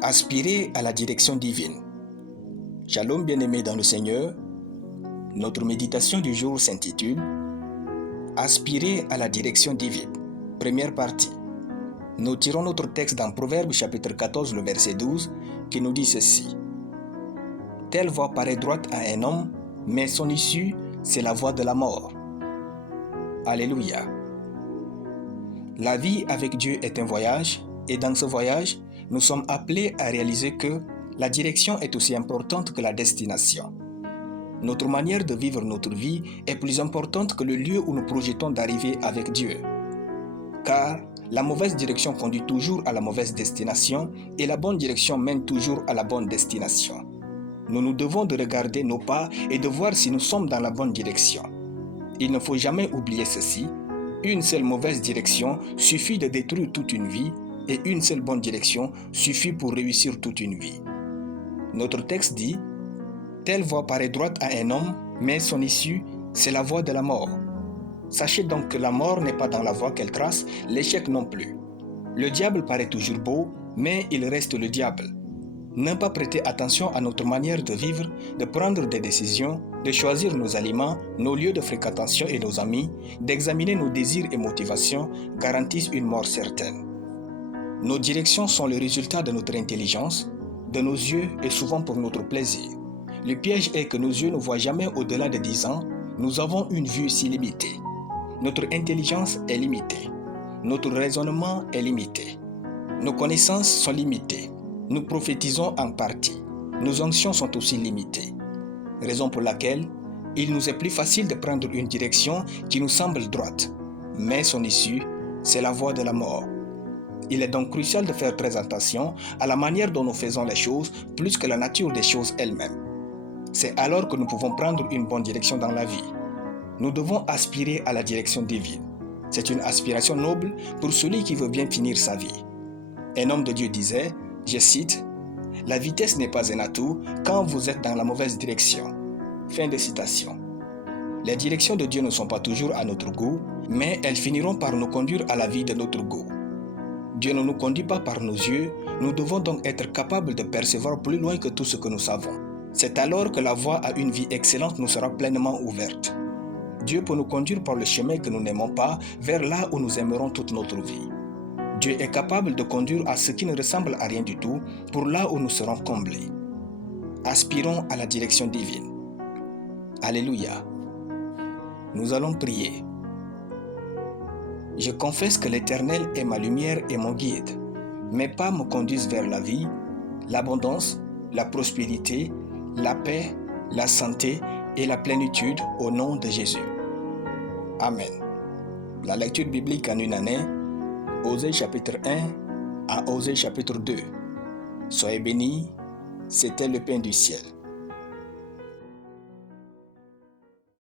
Aspirer à la direction divine. Shalom bien-aimés dans le Seigneur, notre méditation du jour s'intitule Aspirer à la direction divine. Première partie. Nous tirons notre texte dans Proverbes chapitre 14, le verset 12, qui nous dit ceci. Telle voie paraît droite à un homme, mais son issue, c'est la voie de la mort. Alléluia. La vie avec Dieu est un voyage, et dans ce voyage, nous sommes appelés à réaliser que la direction est aussi importante que la destination. Notre manière de vivre notre vie est plus importante que le lieu où nous projetons d'arriver avec Dieu. Car la mauvaise direction conduit toujours à la mauvaise destination et la bonne direction mène toujours à la bonne destination. Nous nous devons de regarder nos pas et de voir si nous sommes dans la bonne direction. Il ne faut jamais oublier ceci, une seule mauvaise direction suffit de détruire toute une vie et une seule bonne direction suffit pour réussir toute une vie. Notre texte dit « Telle voie paraît droite à un homme, mais son issue, c'est la voie de la mort. » Sachez donc que la mort n'est pas dans la voie qu'elle trace, l'échec non plus. Le diable paraît toujours beau, mais il reste le diable. Ne pas prêter attention à notre manière de vivre, de prendre des décisions, de choisir nos aliments, nos lieux de fréquentation et nos amis, d'examiner nos désirs et motivations garantissent une mort certaine. Nos directions sont le résultat de notre intelligence, de nos yeux et souvent pour notre plaisir. Le piège est que nos yeux ne voient jamais au-delà de 10 ans, nous avons une vue si limitée. Notre intelligence est limitée. Notre raisonnement est limité. Nos connaissances sont limitées. Nous prophétisons en partie. Nos onctions sont aussi limitées. Raison pour laquelle il nous est plus facile de prendre une direction qui nous semble droite. Mais son issue, c'est la voie de la mort. Il est donc crucial de faire très attention à la manière dont nous faisons les choses plus que la nature des choses elles-mêmes. C'est alors que nous pouvons prendre une bonne direction dans la vie. Nous devons aspirer à la direction divine. C'est une aspiration noble pour celui qui veut bien finir sa vie. Un homme de Dieu disait, je cite, « La vitesse n'est pas un atout quand vous êtes dans la mauvaise direction. » Fin de citation. Les directions de Dieu ne sont pas toujours à notre goût, mais elles finiront par nous conduire à la vie de notre goût. Dieu ne nous conduit pas par nos yeux, nous devons donc être capables de percevoir plus loin que tout ce que nous savons. C'est alors que la voie à une vie excellente nous sera pleinement ouverte. Dieu peut nous conduire par le chemin que nous n'aimons pas vers là où nous aimerons toute notre vie. Dieu est capable de conduire à ce qui ne ressemble à rien du tout pour là où nous serons comblés. Aspirons à la direction divine. Alléluia. Nous allons prier. Je confesse que l'Éternel est ma lumière et mon guide. Mes pas me conduisent vers la vie, l'abondance, la prospérité, la paix, la santé et la plénitude au nom de Jésus. Amen. La lecture biblique en une année, Osée chapitre 1 à Osée chapitre 2. Soyez bénis, c'était le pain du ciel.